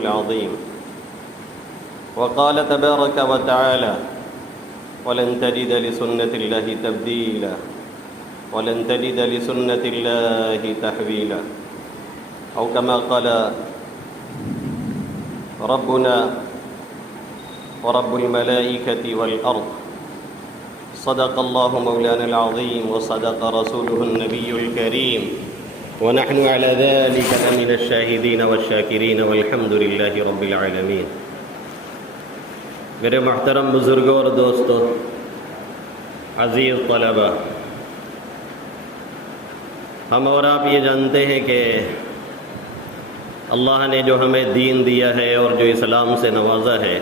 العظيم. وقال تبارك وتعالى: ولن تجد لسنة الله تبديلا ولن تجد لسنة الله تحويلا. أو كما قال ربنا ورب الملائكة والأرض. صدق الله مولانا العظيم وصدق رسوله النبي الكريم ونحن على ذلك لمن الشاهدين والشاكرين والحمد لله رب العالمين. میرے محترم بزرگوں اور دوستوں، عزیز طلبہ، ہم اور آپ یہ جانتے ہیں کہ اللہ نے جو ہمیں دین دیا ہے اور جو اسلام سے نوازا ہے،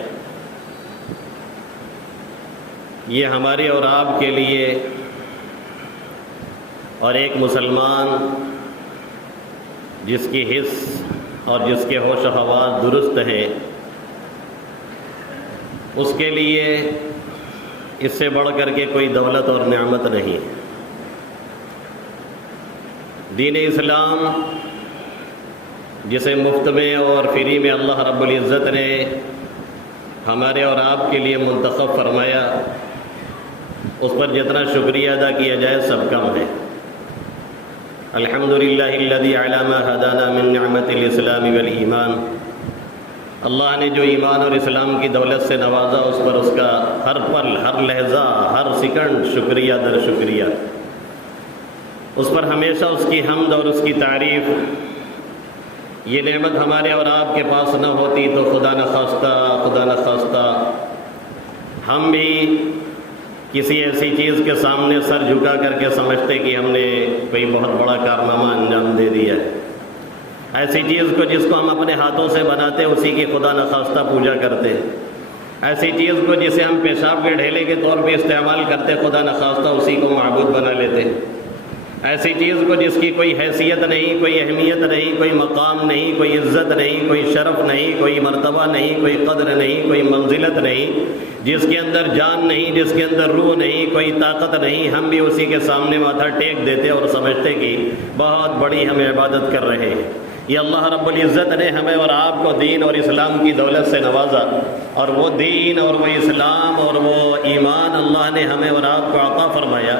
یہ ہمارے اور آپ کے لیے اور ایک مسلمان جس کی حس اور جس کے ہوش و حواس درست ہیں، اس کے لیے اس سے بڑھ کر کے کوئی دولت اور نعمت نہیں. دین اسلام جسے مفت میں اور فری میں اللہ رب العزت نے ہمارے اور آپ کے لیے منتخب فرمایا، اس پر جتنا شکریہ ادا کیا جائے سب کم ہے. الحمدللہ الذی علی ما ہدانا من نعمت الاسلام والایمان. اللہ نے جو ایمان اور اسلام کی دولت سے نوازا، اس پر اس کا ہر پل، ہر لحظہ، ہر سیکنڈ شکریہ در شکریہ. اس پر ہمیشہ اس کی حمد اور اس کی تعریف. یہ نعمت ہمارے اور آپ کے پاس نہ ہوتی تو خدا نخواستہ ہم بھی کسی ایسی چیز کے سامنے سر جھکا کر کے سمجھتے کہ ہم نے کوئی بہت بڑا کارنامہ انجام دے دیا ہے. ایسی چیز کو جس کو ہم اپنے ہاتھوں سے بناتے اسی کی خدا نخواستہ پوجا کرتے. ایسی چیز کو جسے ہم پیشاب کے ڈھیلے کے طور پہ استعمال کرتے، خدا نخواستہ اسی کو معبود بنا لیتے. ایسی چیز کو جس کی کوئی حیثیت نہیں، کوئی اہمیت نہیں، کوئی مقام نہیں، کوئی عزت نہیں، کوئی شرف نہیں، کوئی مرتبہ نہیں، کوئی قدر نہیں، کوئی منزلت نہیں، جس کے اندر جان نہیں، جس کے اندر روح نہیں، کوئی طاقت نہیں، ہم بھی اسی کے سامنے ماتھا ٹیک دیتے اور سمجھتے کہ بہت بڑی ہم عبادت کر رہے ہیں. یہ اللہ رب العزت نے ہمیں اور آپ کو دین اور اسلام کی دولت سے نوازا، اور وہ دین اور وہ اسلام اور وہ ایمان اللہ نے ہمیں اور آپ کو عطا فرمایا،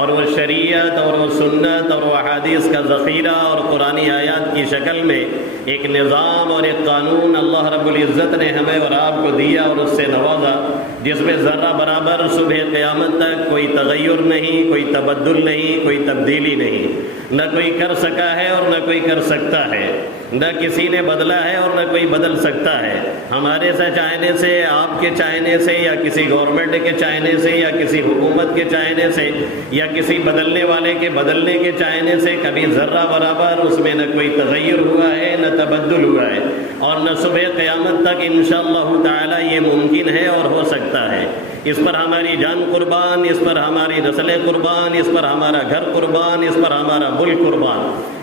اور وہ شریعت اور وہ سنت اور وہ احادیث کا ذخیرہ اور قرآنی آیات کی شکل میں ایک نظام اور ایک قانون اللہ رب العزت نے ہمیں اور آپ کو دیا اور اس سے نوازا، جس میں ذرہ برابر صبح قیامت تک کوئی تغیر نہیں، کوئی تبدل نہیں، کوئی تبدیلی نہیں. نہ کوئی کر سکا ہے اور نہ کوئی کر سکتا ہے، نہ کسی نے بدلا ہے اور نہ کوئی بدل سکتا ہے. ہمارے سے چاہنے سے، آپ کے چاہنے سے، یا کسی گورنمنٹ کے چاہنے سے، یا کسی حکومت کے چاہنے سے، یا کسی بدلنے والے کے بدلنے کے چاہنے سے کبھی ذرہ برابر اس میں نہ کوئی تغیر ہوا ہے، نہ تبدل ہوا ہے، اور نہ صبح قیامت تک انشاءاللہ تعالی یہ ممکن ہے اور ہو سکتا ہے. اس پر ہماری جان قربان، اس پر ہماری نسلیں قربان، اس پر ہمارا گھر قربان، اس پر ہمارا ملک قربان،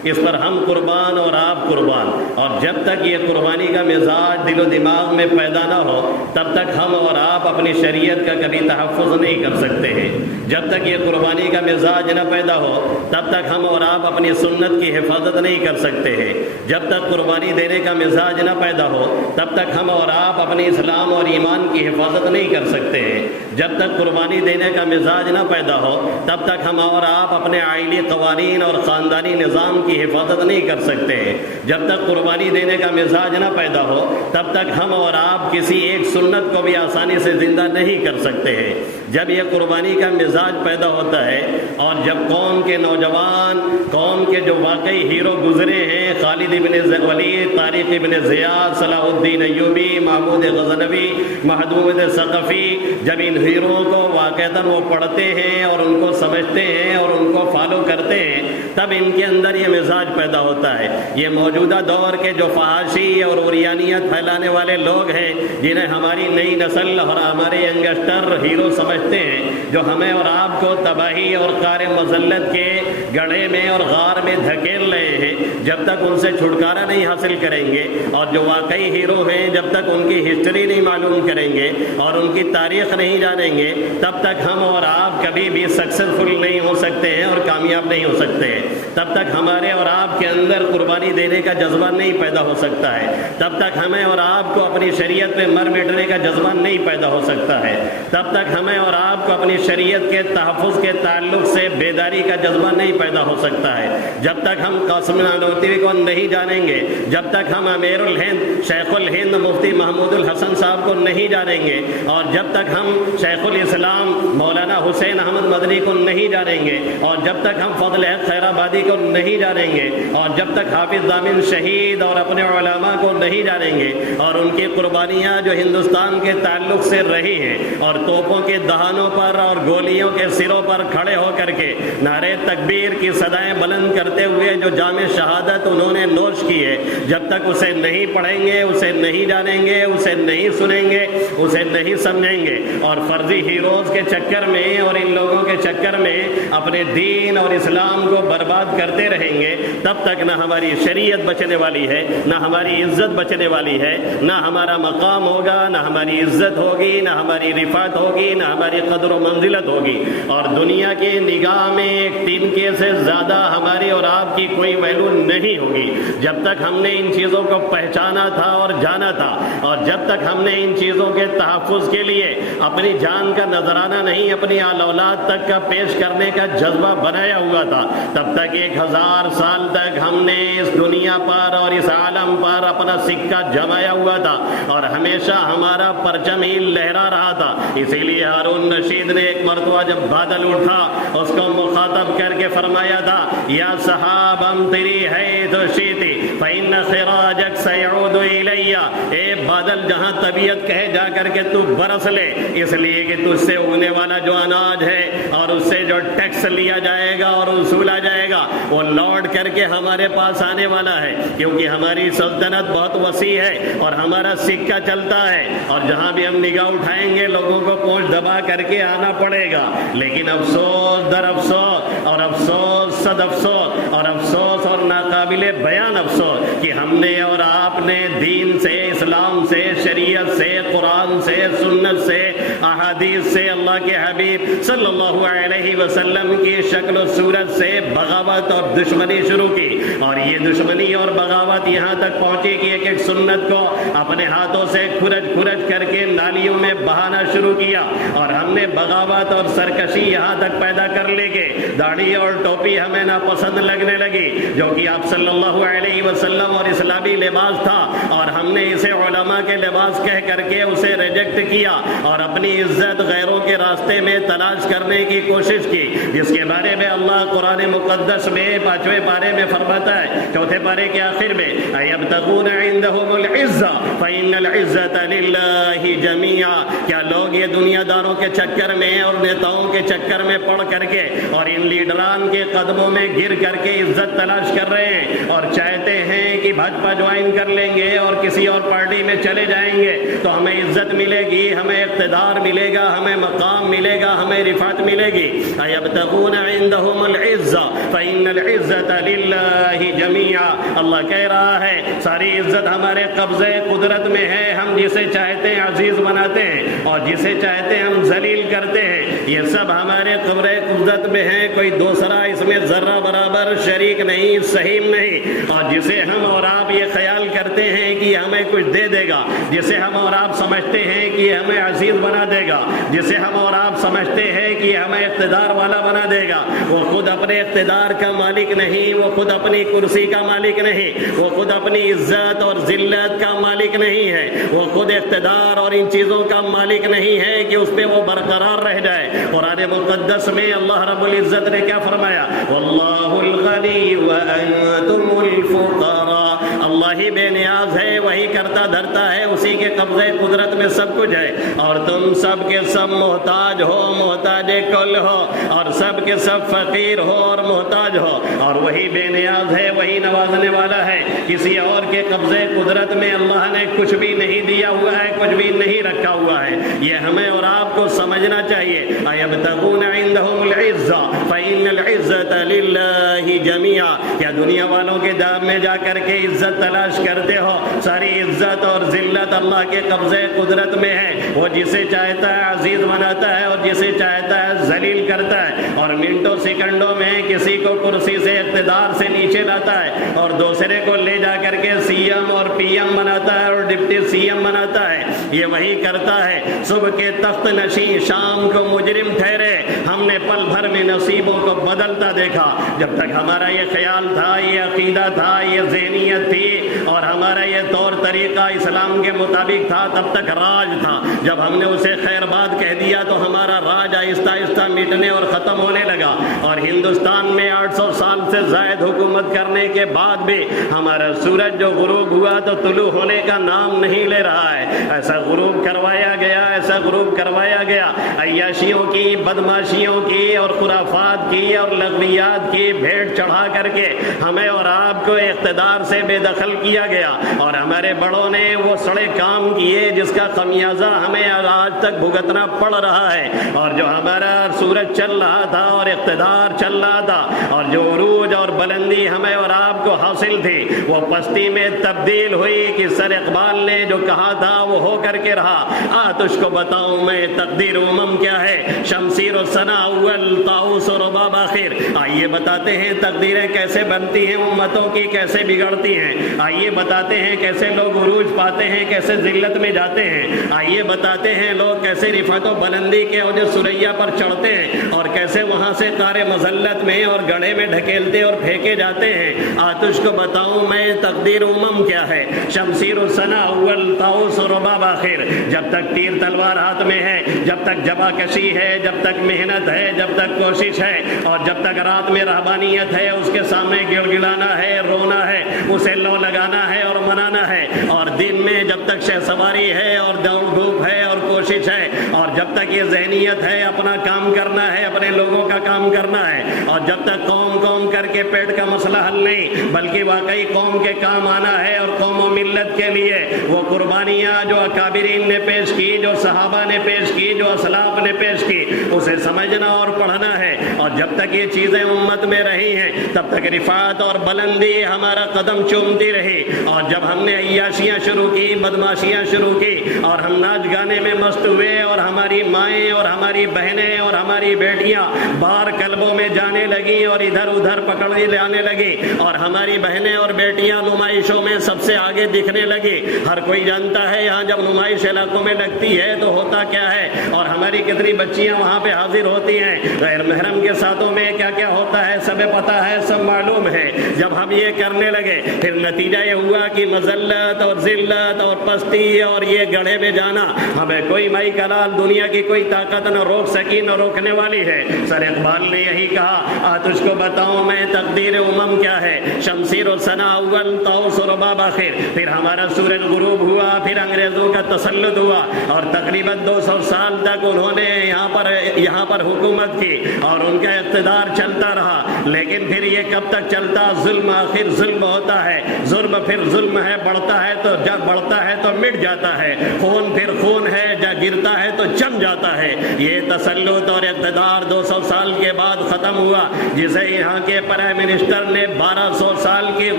اس پر ہم قربان اور آپ قربان. اور جب تک یہ قربانی کا مزاج دل و دماغ میں پیدا نہ ہو تب تک ہم اور آپ اپنی شریعت کا کبھی تحفظ نہیں کر سکتے ہیں. جب تک یہ قربانی کا مزاج نہ پیدا ہو تب تک ہم اور آپ اپنی سنت کی حفاظت نہیں کر سکتے ہیں. جب تک قربانی دینے کا مزاج نہ پیدا ہو تب تک ہم اور آپ اپنے اسلام اور ایمان کی حفاظت نہیں کر سکتے ہیں. جب تک قربانی دینے کا مزاج نہ پیدا ہو تب تک ہم اور آپ اپنے عائلی قوانین اور خاندانی نظام کی حفاظت نہیں کر سکتے ہیں. جب تک قربانی دینے کا مزاج نہ پیدا ہو تب تک ہم اور آپ کسی ایک سنت کو بھی آسانی سے زندہ نہیں کر سکتے ہیں. جب یہ قربانی کا مزاج پیدا ہوتا ہے اور جب قوم کے نوجوان، قوم کے جو واقعی ہیرو گزرے ہیں، خالد ابن ولید، طارق ابن زیاد، صلاح الدین ایوبی، محمود غزنوی، محمود ثقفی، جب ان ہیروؤں کو واقعتاً وہ پڑھتے ہیں اور ان کو سمجھتے ہیں اور ان کو فالو کرتے ہیں تب ان کے اندر یہ مزاج پیدا ہوتا ہے. یہ موجودہ دور کے جو فحاشی اور عریانیت پھیلانے والے لوگ ہیں، جنہیں ہماری نئی نسل اور ہمارے ینگسٹر ہیرو سمجھتے ہیں، جو ہمیں اور آپ کو تباہی اور کار مذلت کے گڑھے میں اور غار میں دھکیل رہے ہیں، جب تک ان سے چھٹکارا نہیں حاصل کریں گے اور جو واقعی ہیرو ہیں جب تک ان کی ہسٹری نہیں معلوم کریں گے اور ان کی تاریخ نہیں جانیں گے تب تک ہم اور آپ کبھی بھی سکسیسفل نہیں ہو سکتے ہیں اور کامیاب نہیں ہو سکتے ہیں. تب تک ہمارے اور آپ کے اندر قربانی دینے کا جذبہ نہیں پیدا ہو سکتا ہے. تب تک ہمیں اور آپ کو اپنی شریعت پہ مر مٹنے کا جذبہ نہیں پیدا ہو سکتا ہے. تب تک ہمیں اور آپ کو اپنی شریعت کے تحفظ کے تعلق سے بیداری کا جذبہ نہیں پیدا ہو سکتا ہے. جب تک ہم قاسم نانوتوی کو نہیں جانیں گے, جب تک ہم امیر الہند شیخ الہند مفتی محمود الحسن صاحب کو نہیں جانیں گے, اور جب تک ہم شیخ الاسلام مولانا حسین احمد مدنی کو نہیں جانیں گے, اور جب تک ہم فضل حق خیر آبادی کو نہیں جانیں گے, اور جب تک حافظ ضامن شہید اور اپنے علماء کو نہیں جانیں گے اور ان کی قربانیاں جو ہندوستان کے تعلق سے رہی ہیں اور توپوں کے دہانوں پر اور گولیوں کے سروں پر کھڑے ہو کر کے نعرے تکبیر کی صدائیں بلند کرتے ہوئے جو جام شہادت انہوں نے نوش کی ہے, جب تک اسے نہیں پڑھیں گے, اسے نہیں جانیں گے, اسے نہیں سنیں گے, اسے نہیں سمجھیں گے اور فرضی ہیروز کے چکر میں اور ان لوگوں کے چکر میں اپنے دین اور اسلام کو برباد کرتے رہیں گے, تب تک نہ ہماری شریعت بچنے والی ہے, نہ ہماری عزت بچنے والی ہے, نہ ہمارا مقام ہوگا, نہ ہماری عزت ہوگی, نہ ہماری رفعت ہوگی, نہ ہماری قدر و منزلت ہوگی. اور دنیا کی نگاہ میں ایک تنکے سے زیادہ ہماری اور آپ کی کوئی ویلو نہیں ہوگی جب تک ہم نے ان چیزوں کو پہچانا تھا اور جانا تھا, اور جب تک ہم نے ان چیزوں کے تحفظ کے لیے اپنی جان کا نذرانہ نہیں اپنی آل اولاد تک کا پیش کرنے کا جذبہ بنایا ہوا تھا, تب تک 1000 سال تک ہم نے اس دنیا پر اور اس عالم پر اپنا سکہ جمایا ہوا تھا اور ہمیشہ ہمارا پرچم ہی لہرا رہا تھا. اسی لیے ہارون رشید نے ایک مرتبہ جب بادل اٹھا اس کو مخاطب کر کے فرمایا تھا, یا صحاب امطری حیث شئتی فإن خراجک سیعود الی, اے بادل جہاں طبیعت کہے جا کر کے تو برس لے, اس لیے کہ تجھ سے اگنے والا جو اناج ہے اور اس سے جو ٹیکس لیا جائے گا اور وصولا جائے گا وہ لوٹ کر کے ہمارے پاس آنے والا ہے, کیونکہ ہماری سلطنت بہت وسیع ہے اور ہمارا سکہ چلتا ہے اور جہاں بھی ہم نگاہ اٹھائیں گے لوگوں کو پونچھ دبا کر کے آنا پڑے گا. لیکن افسوس در افسوس اور افسوس صد افسوس اور افسوس اور ناقابل بیان افسوس کہ ہم نے اور آپ نے دین سے, اسلام سے, شریعت سے, قرآن سے, سنت سے, احادیث سے, اللہ کے حبیب صلی اللہ علیہ وسلم کی شکل و صورت سے بغاوت اور دشمنی شروع کی. اور یہ دشمنی اور بغاوت یہاں تک پہنچی کہ ایک ایک سنت کو اپنے ہاتھوں سے کھرچ کھرچ کر کے نالیوں میں بہانا شروع کیا, اور ہم نے بغاوت اور سرکشی یہاں تک پیدا کر لے کے داڑھی اور ٹوپی ہمیں ناپسند لگنے لگی جو کہ آپ صلی اللہ علیہ وسلم اور اسلامی لباس تھا, اور ہم نے اسے علماء کے لباس کہہ کر کے اسے ریجیکٹ کیا اور اپنی عزت غیروں کے راستے میں تلاش کرنے کی کوشش کی, جس کے بارے میں اللہ قرآن مقدس میں 5ویں پارے میں فرماتا ہے, 4تھے پارے کے آخر میں, ایبتغون عندهم العزہ فإن العزة للہ جمیعا, کیا لوگ یہ دنیا داروں کے چکر میں اور نیتاؤں کے چکر میں پڑھ کر کے اور ان لیڈران کے قدموں میں گر کر کے عزت تلاش کر رہے ہیں اور چاہتے ہیں کہ بھاجپا جوائن کر لیں گے اور کسی اور پارٹی میں چلے جائیں گے تو ہمیں عزت ملے گی, ہمیں اقتدار ملے گا, ہمیں مقام ملے گا, ہمیں رفعت ملے گی. ایبتغون عندهم العزہ فإن العزة للہ جمیعا, اللہ کہہ رہا ہے ساری عزت ہمارے قبضے قدرت میں ہے, ہم جسے چاہتے ہیں عزیز بناتے ہیں اور جسے چاہتے ہیں ہم ذلیل کرتے ہیں, یہ سب ہمارے قبضے قدرت میں ہے, کوئی دوسرا اس میں ذرہ برابر شریک نہیں, سہیم نہیں. اور جسے ہم اور آپ یہ خیال کرتے ہیں کہ ہمیں کچھ دے دے گا, جسے ہم اور آپ سمجھتے ہیں کہ ہمیں عزیز بنا دے گا, جسے ہم اور آپ سمجھتے ہیں کہ ہمیں اقتدار والا بنا دے گا, وہ خود اپنے اقتدار کا مالک نہیں, وہ خود اپنی کرسی کا مالک نہیں, وہ خود اپنی عزت اور ذلت کا مالک نہیں ہے, وہ خود اقتدار اور ان چیزوں کا مالک نہیں ہے کہ اس پہ وہ برقرار رہ جائے. قرآن مقدس میں اللہ رب العزت نے کیا فرمایا, واللہ الغنی وانتم الفقراء, اللہ ہی بے نیاز ہے, وہی کرتا اٹھاتا دھرتا ہے، اسی کے قبضے قدرت میں سب کچھ ہے، اور تم سب کے سب محتاج ہو، محتاج کل ہو، اور سب کے سب فقیر ہو اور محتاج ہو، اور وہی بے نیاز ہے، وہی نوازنے والا ہے۔ کسی اور کے قبضے قدرت میں اللہ نے کچھ بھی نہیں دیا ہوا ہے، کچھ بھی نہیں رکھا ہوا ہے، یہ ہمیں اور آپ کو سمجھنا چاہیے۔ اَيَبْتَغُونَ عِندَهُمُ الْعِزَّةَ فَإِنَّ الْعِزَّةَ لِلَّهِ جَمِيعًا، کیا دنیا والوں کے دام میں جا کر کے عزت تلاش کرتے ہو؟ ساری عزت اور ذلت اللہ کے قبضے قدرت میں ہے، وہ جسے چاہتا ہے عزیز بناتا ہے اور جسے چاہتا ہے ذلیل کرتا ہے، اور منٹوں سیکنڈوں میں کسی کو کرسی سے اقتدار سے نیچے لاتا ہے اور دوسرے کو لے جا کر کے سی ایم اور پی ایم بناتا ہے اور ڈپٹی سی ایم بناتا ہے۔ یہ وہی کرتا ہے۔ صبح کے تخت نشین شام کو مجرم ٹھہرے، ہم نے پل بھر میں نصیبوں کو بدلتا دیکھا۔ جب تک ہمارا یہ خیال تھا، یہ عقیدہ تھا، یہ ذہنیت تھی اور ہمارا یہ طور طریقہ اسلام کے مطابق تھا، تب تک راج تھا۔ جب ہم نے اسے خیر بات کہہ دیا تو ہمارا راج آہستہ آہستہ مٹنے اور ختم ہونے لگا، اور ہندوستان میں 800 سال سے زائد حکومت کرنے کے بعد بھی ہمارا سورج جو غروب ہوا تو طلوع ہونے کا نام نہیں لے رہا ہے۔ ایسا غروب کروایا گیا، ایسا غروب کروایا گیا، عیاشیوں کی، بدماشیوں کی اور خرافات کی اور لغویات کی بھیٹ چڑھا کر کے ہمیں اور آپ کو اقتدار سے بے دخل کیا گیا، اور ہمارے بڑوں نے وہ سڑے کام کیے جس کا خمیازہ ہمیں آج تک بھگتنا پڑ رہا ہے۔ اور جو ہمارا سورج چل رہا تھا اور اقتدار چل رہا تھا اور جو عروج اور بلندی ہمیں اور آپ کو حاصل تھی، وہ پستی میں تبدیل ہوئی کہ سر اقبال نے جو کہا تھا وہ ہو کر کے رہا۔ تجھ کو بتاؤں میں تقدیر امم کیا ہے، شمشیر و ثنا اول، طاؤس و رباب آخر۔ آئیے بتاتے ہیں تقدیریں کیسے بنتی ہیں، امتوں کی کیسے بگڑتی ہیں۔ آئیے بتاتے ہیں کیسے لوگ عروج پاتے ہیں، کیسے ذلت میں جاتے ہیں۔ آئیے بتاتے ہیں لوگ کیسے رفعت و بلندی کے عہدے ثریا پر چڑھتے ہیں اور کیسے وہاں سے قار مذلت میں اور گڑھے میں ڈھکیلتے اور پھینکے جاتے ہیں۔ تجھ کو بتاؤں میں تقدیر امم کیا ہے، شمشیر و ثنا اول، طاؤس و رباب آخر۔ جب تک تیر تلوار ہاتھ میں ہے، جب تک جبا کشی ہے، جب تک محنت ہے، جب تک کوشش ہے، اور جب تک رات میں رہبانیت ہے، اس کے سامنے گڑ گڑانا ہے، رونا ہے، اسے لو لگانا ہے اور منانا ہے، اور دن میں جب تک شہ سواری ہے اور دوڑ دھوپ ہے اور کوشش ہے، اور جب تک یہ ذہنیت ہے اپنا کام کرنا ہے، اپنے لوگوں کا کام کرنا ہے، اور جب تک قوم قوم کر کے پیٹ کا مسئلہ حل نہیں بلکہ واقعی قوم کے کام آنا ہے، اور قوم و ملت کے لیے وہ قربانیاں جو اکابرین نے پیش کی، جو صحابہ نے پیش کی، جو اسلاف نے پیش کی، اسے سمجھنا اور پڑھنا ہے۔ اور جب تک یہ چیزیں امت میں رہی ہیں تب تک رفعت اور بلندی ہمارا قدم چومتی رہی، اور جب ہم نے عیاشیاں شروع کی، بدماشیاں شروع کی، اور ہم ناچ گانے میں مست ہوئے، اور ہماری مائیں اور ہماری بہنیں اور ہماری بیٹیاں بار کلبوں میں جانے لگیں اور ادھر ادھر پکڑی جانے لگی، اور ہماری بہنیں اور بیٹیاں نمائشوں میں سب سے آگے دکھنے لگی۔ ہر کوئی جانتا ہے یہاں جب نمائش علاقوں میں لگتی ہے تو ہوتا کیا ہے، اور ہماری کتنی بچیاں وہاں پہ حاضر ہوتی ہیں، غیر محرم کے ساتھوں میں کیا کیا ہوتا ہے سب پتہ ہے، سب معلوم ہے۔ جب ہم یہ کرنے لگے پھر نتیجہ یہ ہوا کہ مذلت اور ذلت اور پستی اور یہ گڑھے میں جانا ہمیں کوئی مائی کلال دنیا کی کوئی طاقت نہ روک سکی نہ روکنے والی ہے۔ سر اقبال نے یہی کہا، تجھ کو بتاؤں میں تقدیر امم کیا ہے، شمشیر و ثنا اول، طاؤس و رباب آخر۔ پھر ہمارا سورج غروب ہوا، پھر انگریزوں کا تسلط ہوا، اور تقریباً 200 سال تک انہوں نے یہاں پر حکومت کی اور ان کا اقتدار چلتا رہا۔ لیکن پھر یہ کب تک چلتا؟ ظلم آخر ظلم ہوتا ہے، ظلم پھر ظلم ہے، بڑھتا ہے تو جب بڑھتا ہے تو مٹ جاتا ہے، خون پھر خون ہے، جب گرتا ہے تو جم جاتا ہے۔ یہ تسلط اور اقتدار 200 سال کے بعد ختم ہوا، جسے یہاں کے پرائم منسٹر نے 1200 سال کی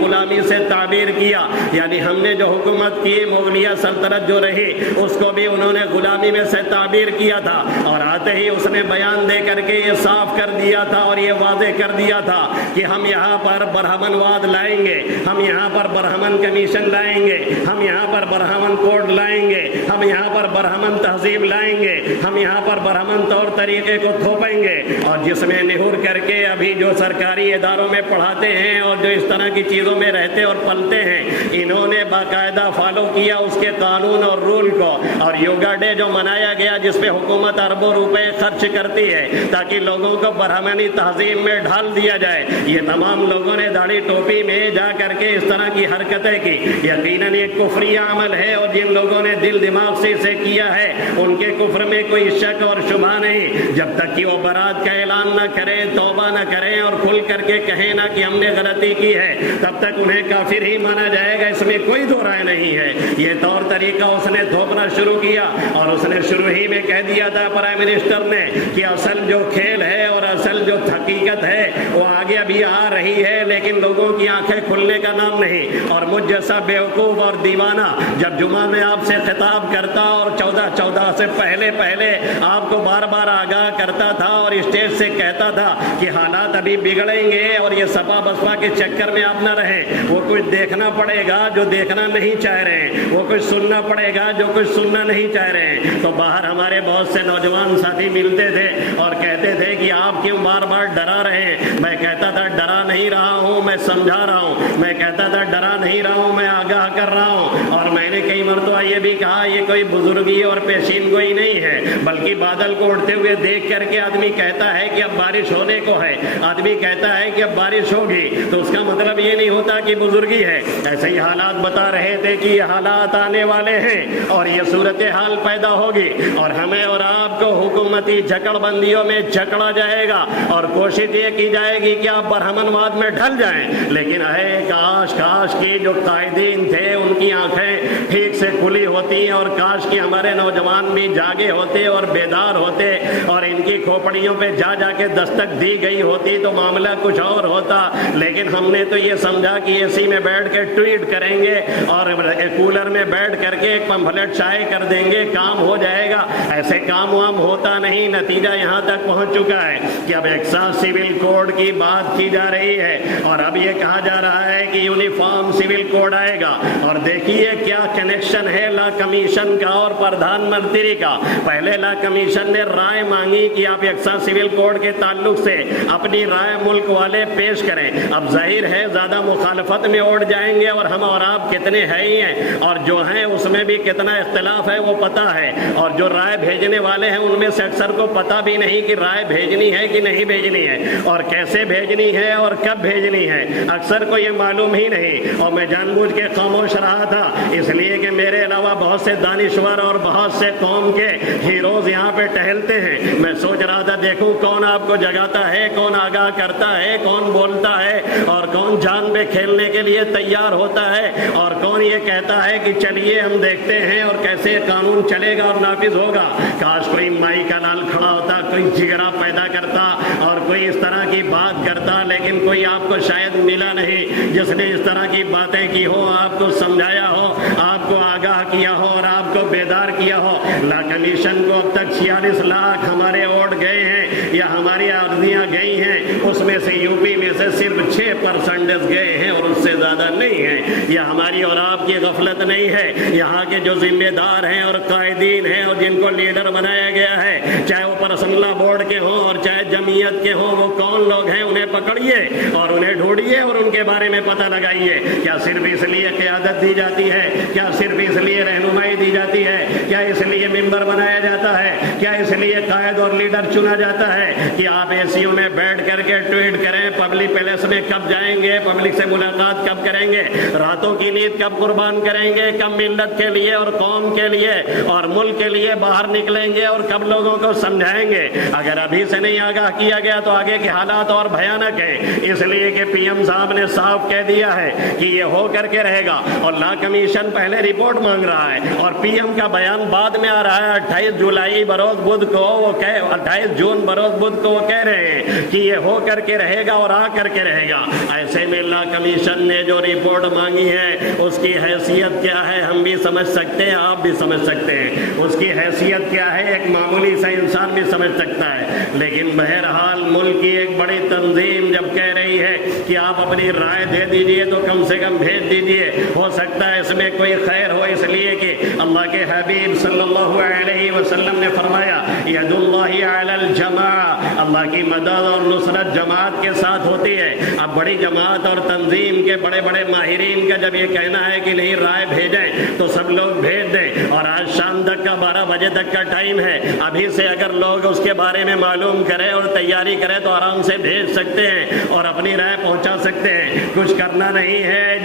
غلامی سے تعبیر کیا۔ یعنی ہم نے جو حکومت کی، مغلیہ سلطنت جو رہی، اس کو بھی انہوں نے غلامی میں سے تعبیر کیا تھا، اور آتے ہی اس نے بیان دے کر کے یہ صاف کر دیا تھا اور یہ واضح کر دیا تھا کہ ہم یہاں پر برہمن واد لائیں گے، ہم یہاں پر برہمن کمیشن لائیں گے، ہم یہاں پر برہمن کوڈ لائیں گے، ہم یہاں پر برہمن تہذیب لائیں گے، ہم یہاں پر برہمن طور طریقے کو تھوپیں گے۔ اور جس میں نہور کر کے ابھی جو سرکاری اداروں میں پڑھاتے ہیں اور جو اس طرح کی چیزوں میں رہتے اور پلتے ہیں، انہوں نے باقاعدہ فالو کیا اس کے قانون اور رول کو، اور یوگا ڈے جو منایا گیا جس پہ حکومت اربوں روپے خرچ کرتی ہے تاکہ لوگوں کو برہمنی تہذیب میں ڈھال دیا جائے، یہ تمام لوگوں نے داڑھی ٹوپی میں جا کر کے اس طرح کی حرکتیں کی، یقیناً یہ کفری عمل ہے، اور جن لوگوں نے دل دماغ سے اسے کیا ہے ان کے کفر میں کوئی شک اور شبہ نہیں، جب تک کہ وہ برات کا اعلان نہ کریں، توبہ نہ کریں اور کھل کر کے کہیں نہ کہ ہم نے غلطی کی ہے، تب تک انہیں کافر ہی مانا جائے گا، اس میں کوئی دو رائے نہیں ہے۔ یہ طور طریقہ اس نے تھوپنا شروع کیا، اور اس نے شروع ہی میں کہہ دیا تھا پرائم منسٹر نے کہ اصل جو کھیل ہے اور اصل جو حقیقت ہے وہ آگے ابھی آ رہی ہے، لیکن لوگوں کی آنکھیں کھلنے کا نام نہیں، اور مجھ جیسا بیوقوف اور دیوانہ جب جمعہ میں آپ سے خطاب کرتا اور 14 سے پہلے آپ کو بار بار آگاہ کرتا تھا اور اسٹیج سے کہتا تھا کہ حالات ابھی بگڑیں گے اور یہ سپا بسپا کے چکر میں آپ نہ رہیں، وہ کچھ دیکھنا پڑے گا جو دیکھنا نہیں چاہ رہے ہیں، وہ کچھ سننا پڑے گا جو کچھ سننا نہیں چاہ رہے ہیں، تو باہر ہمارے بہت سے نوجوان ساتھی ملتے تھے اور کہتے تھے کہ آپ کیوں بار بار ڈرا رہے ہیں؟ میں کہتا تھا ڈرا نہیں رہا ہوں، میں سمجھا رہا ہوں، میں کہتا تھا ڈرا نہیں رہا ہوں، میں آگاہ کر رہا ہوں، اور میں نے کئی مرتبہ یہ بھی کہا یہ کوئی بزرگی اور پیشین گوئی نہیں ہے، بلکہ بادل کو اڑتے ہوئے دیکھ کر کے آدمی کہتا ہے کہ اب بارش ہونے کو ہے، آدمی کہتا ہے کہ اب بارش ہوگی، تو اس کا مطلب یہ نہیں ہوتا کہ بزرگی ہے۔ ایسے ہی حالات بتا رہے تھے کہ یہ حالات آنے والے ہیں اور یہ صورتحال پیدا ہوگی، اور ہمیں اور آپ کو حکومتی جھکڑ بندیوں میں جکڑا جائے گا، اور کوشش یہ کی جائے گی کہ آپ برہمن واد میں ڈھل جائیں، لیکن اے کاش کی جو قائدین تھے ان کی آنکھیں ٹھیک سے کھلی ہوتی اور کاش کہ ہمارے نوجوان بھی جاگے ہوتے اور بیدار ہوتے اور ان کی کھوپڑیوں پہ جا کے دستک دی گئی ہوتی تو معاملہ کچھ اور ہوتا، لیکن ہم نے تو یہ سمجھا کہ اے سی میں بیٹھ کے ٹویٹ کریں گے اور کولر میں بیٹھ کر کے ایک پمفلٹ شائع کر دیں گے، کام ہو جائے گا۔ ایسے کام وام ہوتا نہیں، نتیجہ یہاں تک پہنچ چکا ہے کہ اب ایک ساتھ سول کوڈ کی بات کی جا رہی ہے، اور اب یہ کہا جا رہا ہے کہ یونیفارم سول کوڈ آئے گا، اور دیکھیے کیا کنیکشن ہے لا کمیشن کا اور پردھان منتری کا۔ پہلے لا کمیشن نے رائے مانگی کہ آپ یکساں سول کوڈ کے تعلق سے اپنی رائے ملک والے پیش کریں، اب ظاہر ہے زیادہ مخالفت میں اڑ جائیں گے، اور ہم اور آپ کتنے ہیں ہی ہیں، اور جو ہیں اس میں بھی کتنا اختلاف ہے وہ پتہ ہے، اور جو رائے بھیجنے والے ہیں ان میں سے اکثر کو پتہ بھی نہیں کہ رائے بھیجنی ہے کہ نہیں بھیجنی ہے، اور کیسے بھیجنی ہے اور کب بھیجنی ہے، اکثر کو یہ معلوم ہی نہیں۔ اور میں جان بوجھ کے خاموش رہا تھا اس لیے کہ میرے علاوہ بہت سے دانشور اور بہت سے قوم کے ہیروز یہاں پہ ٹہلتے ہیں، میں سوچ رہا تھا دیکھوں کون آپ کو جگاتا ہے، کون آگاہ کرتا ہے، کون بولتا ہے، اور کون جان پہ کھیلنے کے لیے تیار ہوتا ہے، اور کون یہ کہتا ہے کہ چلیے ہم دیکھتے ہیں اور کیسے قانون چلے گا اور نافذ ہوگا۔ کاش کوئی مائی کا لال کھڑا ہوتا، کوئی جگرا پیدا کرتا اور کوئی اس طرح کی بات کرتا، لیکن کوئی آپ کو شاید ملا نہیں جس نے اس طرح کی باتیں کی ہو، آپ کو سمجھایا ہو، آپ کو آگاہ کیا ہو اور آپ کو بیدار کیا ہو۔ لا کمیشن کو اب تک 46 لاکھ ہمارے ووٹ گئے ہیں یا ہماری عرضیاں گئی ہیں، اس میں سے یو پی میں سے صرف 6% گئے ہیں اور اس سے زیادہ نہیں ہیں۔ یہ ہماری اور آپ کی غفلت نہیں ہے، یہاں کے جو ذمہ دار ہیں اور قائدین ہیں اور جن کو لیڈر بنایا گیا ہے، چاہے وہ پرسنلہ بورڈ کے ہوں اور چاہے جمعیت کے ہوں، وہ کون لوگ ہیں انہیں پکڑیے اور انہیں ڈھونڈیے اور ان کے بارے میں پتہ لگائیے۔ کیا صرف اس لیے قیادت دی جاتی ہے؟ کیا صرف اس لیے رہنمائی دی جاتی ہے؟ کیا اس لیے ممبر بنایا جاتا ہے؟ کیا اس لیے قائد اور لیڈر چنا جاتا ہے کہ آپ اے سی میں بیٹھ کر کے ٹویٹ کریں پبلک پیلیس میں کب جائیں گے، پبلک سے ملاقات کب کریں گے، راتوں کی نیند کب قربان کریں گے، کب ملت کے لیے اور قوم کے لیے اور ملک کے لیے باہر نکلیں گے اور کب لوگوں کو سمجھائیں گے؟ اگر ابھی سے نہیں آگاہ کیا گیا تو آگے کے حالات اور بھیانک ہیں، اس لیے کہ پی ایم صاحب نے صاف کہہ دیا ہے کہ یہ ہو کر کے رہے گا، اور لا کمیشن پہلے رپورٹ مانگ رہا ہے اور پی ایم کا بیان بعد میں آ رہا ہے۔ 28 جولائی بروز بدھ کو وہ 28 جون بروز بدھ کو وہ کہہ رہے ہیں کہ یہ ہو کر کے رہے گا اور آ کر کے رہے گا۔ ایسے میں لا کمیشن نے جو رپورٹ مانگی ہے اس کی حیثیت کیا ہے ہم بھی سمجھ سکتے ہیں، آپ بھی سمجھ سکتے ہیں، اس کی حیثیت کیا ہے ایک معمولی سا انسان بھی سمجھ سکتا ہے، لیکن بہرحال ملک کی ایک بڑی تنظیم جب کہہ رہی ہے کہ آپ اپنی رائے دے دیجئے تو کم سے کم بھیج دیجئے، ہو سکتا ہے اس میں کوئی خیر ہو، اس لیے کہ اللہ کے حبیب صلی اللہ علیہ وسلم نے فرمایا ید اللہ علی الجماع، اللہ کی مدد اور نصرت جماعت کے ساتھ ہوتی ہے۔ اب بڑی جماعت اور تنظیم کے بڑے بڑے ماہرین کا جب یہ کہنا ہے کہ نہیں رائے بھیجیں تو سب لوگ بھیج دیں، اور اور آج شام تک کا 12 بجے تک کا ٹائم ہے. ابھی سے اگر لوگ اس کے بارے میں معلوم کریں اور تیاری کریں تو آرام سے بھیج سکتے ہیں اور اپنی رائے پہنچا سکتے ہیں. کچھ کرنا نہیں ہے.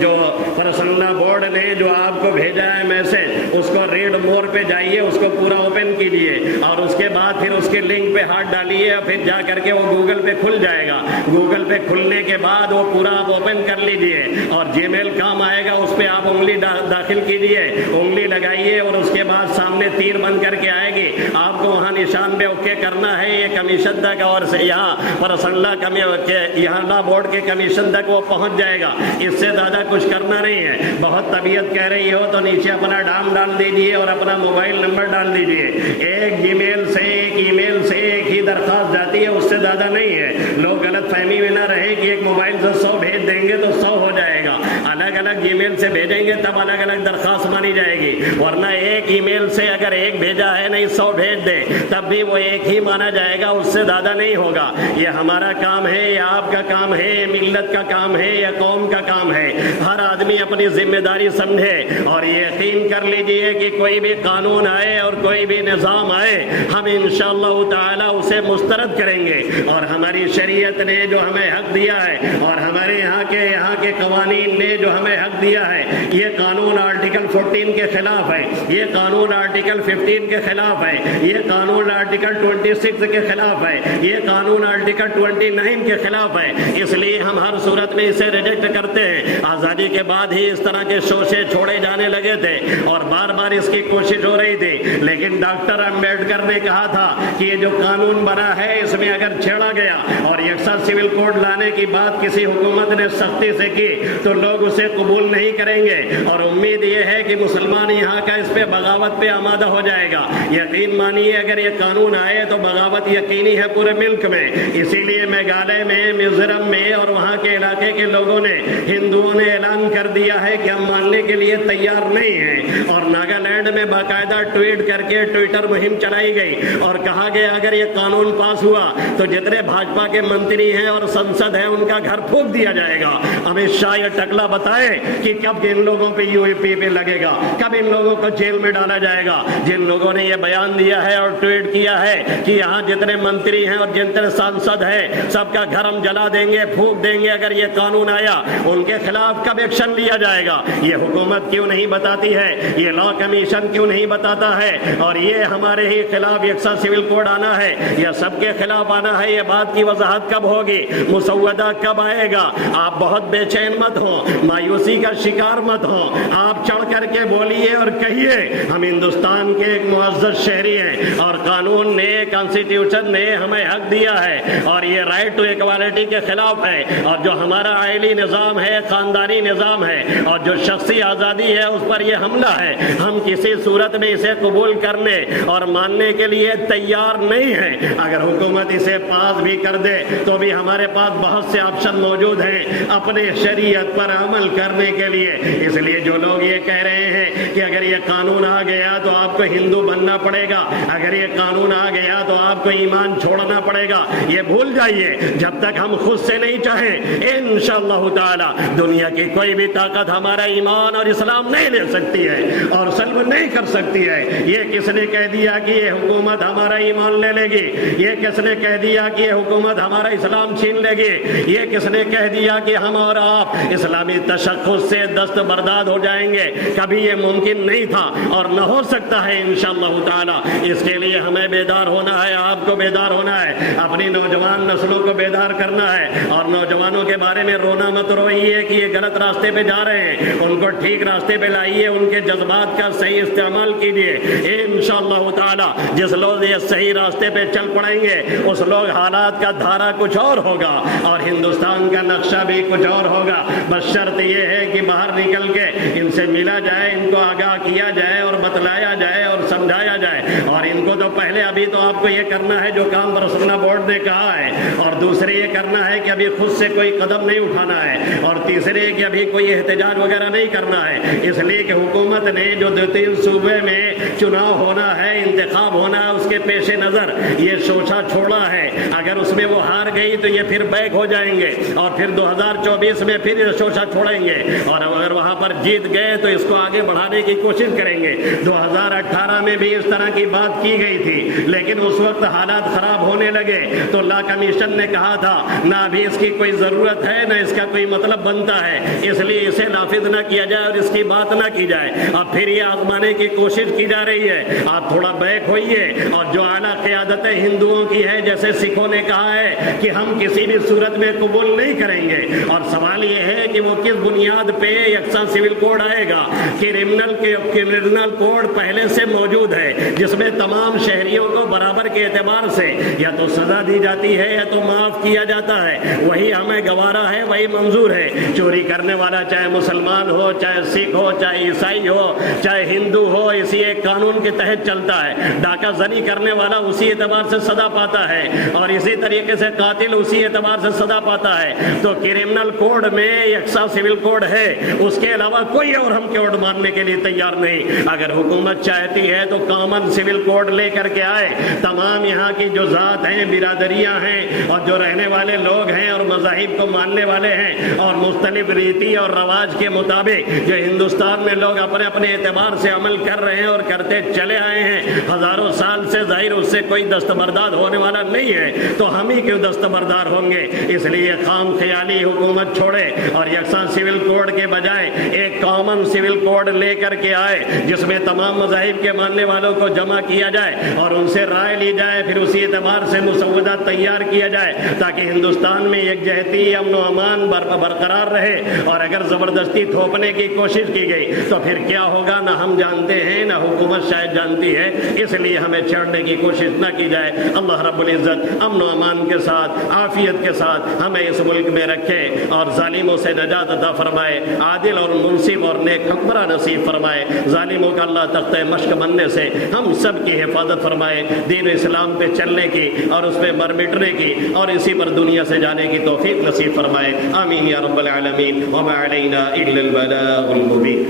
جو پرسنل بورڈ نے جو آپ کو بھیجا ہے میسج, اس کو ریڈ مور پہ جائیے, اس کو پورا اوپن کیجیے اور اس کے بعد پھر اس کے لنک پہ ہاتھ ڈالیے, پھر جا کر کے وہ گوگل پہ کھل جائے گا. گوگل پہ کھلنے کے بعد وہ پورا آپ اوپن کر لیجیے اور جی میل کام آئے گا, اس پہ آپ انگلی داخل کیجیے, انگلی لگائیے اور اس کے بعد سامنے تیر بن کر کے آئے گی. آپ کو وہاں نشان پہ اوکے کرنا ہے. یہ کمیشن تک اور یہاں پرسنل یہاں بورڈ کے کمیشن تک وہ پہنچ جائے گا. اس سے زیادہ کچھ کرنا نہیں ہے. بہت طبیعت کہہ رہی ہو تو نیچے اپنا ڈال دیجیے اور اپنا موبائل نمبر ڈال دیجیے. ایک جی میل سے ایک ای میل سے ایک ہی درخواست جاتی ہے, اس سے زیادہ نہیں ہے. لوگ غلط فہمی میں نہ رہے کہ ایک موبائل سے 100 بھیج دیں گے تو 100 ہو جائے گا. الگ الگ جی میل سے بھیجیں گے تب الگ الگ درخواست مانی جائے گی, ورنہ ایک ای میل سے اگر ایک بھیجا ہے نہیں 100 بھیج دے تب بھی وہ ایک ہی مانا جائے گا, اس سے زیادہ نہیں ہوگا. یہ ہمارا کام ہے, یہ آپ کا کام ہے, یہ ملت کا کام ہے, یہ قوم کا کام ہے. ہر آدمی اپنی ذمہ داری سمجھے اور یہ یقین کر لیجئے کہ کوئی بھی قانون آئے اور کوئی بھی نظام آئے, ہم انشاءاللہ تعالی اسے مسترد کریں گے. اور ہماری شریعت نے جو ہمیں حق دیا ہے اور ہمارے یہاں کے قوانین نے جو ہمیں حق دیا ہے, یہ قانون آرٹیکل 14 کے خلاف ہے, یہ قانون آرٹیکل 15 کے خلاف ہے, یہ قانون آرٹیکل 26 کے خلاف ہے, یہ قانون آرٹیکل 29 کے خلاف ہے. اس لیے ہم ہر صورت میں اسے ریجیکٹ کرتے ہیں. آزادی کے بعد ہی اس طرح کے شوشے چھوڑے جانے لگے تھے اور بار بار اس کی کوشش ہو رہی تھی, لیکن ڈاکٹر امبیڈکر نے کہا تھا کہ یہ جو قانون بنا ہے اس میں اگر چھیڑا گیا اور یکساں سول کوڈ لانے کی بات کسی حکومت نے سختی سے کی تو لوگ اسے قبول نہیں کریں گے, اور امید یہ ہے کہ مسلمان یہاں کا اس پہ بغاوت پہ آمادہ ہو جائے گا. یقین مانیے اگر یہ قانون آئے تو بغاوت یقینی ہے پورے ملک میں. اسی لیے میگھالیہ میں, میزورم میں اور وہاں کے علاقے کے لوگوں نے, ہندوؤں نے اعلان کر دیا ہے کہ ہم ماننے کے لیے تیار نہیں ہیں. اور ناگالینڈ میں باقاعدہ ٹویٹ کر کے ٹویٹر مہم چلائی گئی اور کہا گیا اگر یہ قانون پاس ہوا تو جتنے بھاجپا کے منتری ہیں اور سنسد ہیں ان کا گھر پھونک دیا جائے گا. امت شاہ یہ ٹکلا بتائے کہ کب ان لوگوں پہ UAP پہ لگے گا, کب ان لوگوں کو جیل میں ڈالا جائے گا. جن لوگوں نے یہ بیان دیا ہے اور ٹویٹ کیا ہے کہ یہاں جتنے منتری ہیں اور جتنے سانسد ہیں سب کا گھر ہم جلا دیں گے, پھونک دیں گے اگر یہ قانون آیا, ان کے خلاف کب ایکشن لیا جائے گا. یہ حکومت کیوں نہیں بتاتی ہے, یہ لا کمیشن کیوں نہیں بتاتا ہے, اور یہ ہمارے ہی خلاف یکساں سول کوڈ آنا ہے یا سب کے خلاف آنا ہے, یہ بات کی وضاحت کب ہوگی, مسودہ کب آئے گا. آپ بہت بے چین مت ہوں, مایوسی کا شکار مت ہوں, آپ چڑھ کر کے بولیے اور کہیے ہم ہندوستان کے ایک معزز شہری ہیں اور قانون نے, کانسٹیٹیوشن نے ہمیں حق دیا ہے اور یہ رائٹ ٹو ایکوالٹی کے خلاف ہے, اور جو ہمارا عائلی نظام ہے, خاندانی نظام ہے اور جو شخصی آزادی ہے اس پر یہ حملہ ہے. ہم کسی صورت میں اسے قبول کرنے اور ماننے کے لیے تیار نہیں ہیں. اگر حکومت اسے پاس بھی کر دے تو بھی ہمارے پاس بہت سے آپشن موجود ہیں اپنے شریعت پر عمل کرنے کے لیے. اس لیے جو لوگ یہ کہہ رہے ہیں کہ اگر یہ قانون آ گیا تو آپ کو ہندو بننا پڑے گا, اگر یہ قانون آ گیا تو آپ کو ایمان چھوڑنا پڑے گا, یہ بھول جائیے. جب تک ہم خود سے نہیں چاہیں انشاءاللہ تعالی دنیا کی کوئی بھی طاقت ہمارا ایمان اور اسلام نہیں لے سکتی ہے اور سلب نہیں کر سکتی ہے. یہ کس نے کہہ دیا کہ یہ حکومت ہمارا ایمان لے لے گی, یہ کس نے کہہ دیا کہ یہ حکومت ہمارا اسلام چھین لے گی, یہ کس نے کہہ دیا کہ ہم اور آپ اسلامی تشخص سے دستبردار ہو جائیں گے. کبھی یہ ممکن نہیں تھا اور نہ ہو سکتا ہے انشاءاللہ تعالی. اس کے لیے ہمیں بیدار ہونا ہے, آپ کو بیدار ہونا ہے, اپنی نوجوان نسلوں کو بیدار کرنا ہے, اور نوجوانوں کے بارے میں رونا مت روئیے کہ یہ غلط راستے پہ جا رہے ہیں. ان کو ٹھیک راستے پہ لائیے, ان کے جذبات کا صحیح استعمال کیجیے. انشاءاللہ تعالی جس لوگ یہ صحیح راستے پہ چل پڑیں گے اس لوگ حالات کا دھارا کچھ اور ہوگا اور ہندوستان کا نقشہ بھی کچھ اور ہوگا. بس شرط یہ ہے کہ باہر نکل کے ان سے ملا جائے, ان کو آگاہ کیا جائے اور بتلایا جائے اور سمجھا سمجھایا جائے، اور ان کو تو پہلے ابھی تو آپ کو یہ کرنا ہے جو کام برسلنا بورڈ نے کہا ہے، اور دوسرے یہ کرنا ہے کہ ابھی خود سے کوئی قدم نہیں اٹھانا ہے، اور تیسرے کہ ابھی کوئی احتجاج وغیرہ نہیں کرنا ہے، اس لیے کہ حکومت نے جو 2-3 صوبے میں چناؤ ہونا ہے، انتخاب ہونا ہے، اس کے پیش نظر یہ شوشہ چھوڑا ہے۔ اگر اس میں وہ ہار گئی تو یہ پھر بیک ہو جائیں گے، اور پھر 2024 میں پھر یہ شوشہ چھوڑیں گے، اور اگر وہاں پر جیت گئے تو اس کو آگے بڑھانے کی کوشش کریں گے۔ 2018 میں بھی اس طرح کی بات کی گئی تھی، لیکن اس وقت حالات خراب ہونے لگے تو لا کمیشن نے کہا تھا نہ ابھی اس کی کوئی ضرورت ہے، نہ اس کا کوئی مطلب بنتا ہے، اس لیے اسے نافذ نہ کیا جائے اور اس کی بات نہ کی جائے۔ اب پھر یہ آزمانے کی کوشش کی جا رہی ہے، آپ تھوڑا بیک ہوئیے، اور جو اعلیٰ قیادتیں ہندوؤں کی ہے، جیسے سکھوں نے کہا ہے کہ ہم کسی بھی صورت میں قبول نہیں کریں گے، اور سوال یہ ہے کہ وہ کس بنیاد پہ یکساں سول کوڈ آئے گا۔ کرمنل کوڈ پہلے سے موجود ہے، جس میں تمام شہریوں کو برابر کے اعتبار سے یا تو سزا دی جاتی ہے یا تو معاف کیا جاتا ہے، وہی ہمیں گوارا ہے، وہی منظور ہے۔ چوری کرنے والا چاہے مسلمان ہو، چاہے سکھ ہو، چاہے عیسائی ہو، چاہے ہندو ہو، اسی ایک قانون کے تحت چلتا ہے۔ ڈاکہ زنی کرنے والا اسی اعتبار سے سزا پاتا ہے، اور اسی طریقے سے قاتل اسی اعتبار سے سزا پاتا ہے۔ تو کرمنل کوڈ میں یکساں سول کوڈ ہے، اس کے علاوہ کوئی اور ہم کوڈ ماننے کے لیے تیار نہیں۔ اگر حکومت چاہتی ہے تو کامن سول کوڈ لے کر کے آئے، تمام یہاں کی جو ذات ہیں، برادریاں ہیں، اور جو رہنے والے لوگ ہیں اور مذاہب کو ماننے والے ہیں، اور مختلف ریتی اور رواج کے مطابق جو ہندوستان میں لوگ اپنے اپنے اعتبار سے عمل کر رہے ہیں اور کرتے چلے آئے ہیں ہزاروں سال سے، ظاہر اس سے کوئی دستبردار ہونے والا نہیں ہے، تو ہم ہی کیوں دستبردار ہوں گے؟ اس لیے خام خیالی حکومت چھوڑے اور یکساں سول کوڈ کے بجائے ایک کامن سول کوڈ لے کر کے آئے، جس میں تمام مذاہب کے ماننے والوں کو جمع کیا جائے اور ان سے رائے لی جائے، پھر اسی اعتبار سے مسودہ تیار کیا جائے تاکہ ہندوستان میں یکجہتی، امن و امان برقرار رہے۔ اور اگر زبردستی تھوپنے کی کوشش کی گئی تو پھر کیا ہوگا نہ ہم جانتے ہیں، نہ حکومت شاید جانتی ہے، اس لیے ہمیں چھیڑنے کی کوشش نہ کی جائے۔ اللہ رب العزت امن و امان کے ساتھ، عافیت کے ساتھ ہمیں اس ملک میں رکھے اور ظالموں سے نجات عطا فرمائے، عادل اور منصف اور نیک حکمراں نصیب فرمائے۔ ظالموں کا اللہ تختہ مشق بننے سے ہم سب کی حفاظت فرمائے، دین اسلام پہ چلنے کی اور اس پہ مر مٹنے کی اور اسی پر دنیا سے جانے کی توفیق نصیب فرمائے۔ آمین یا رب العالمین۔ وما علینا الا البلاغ المبین۔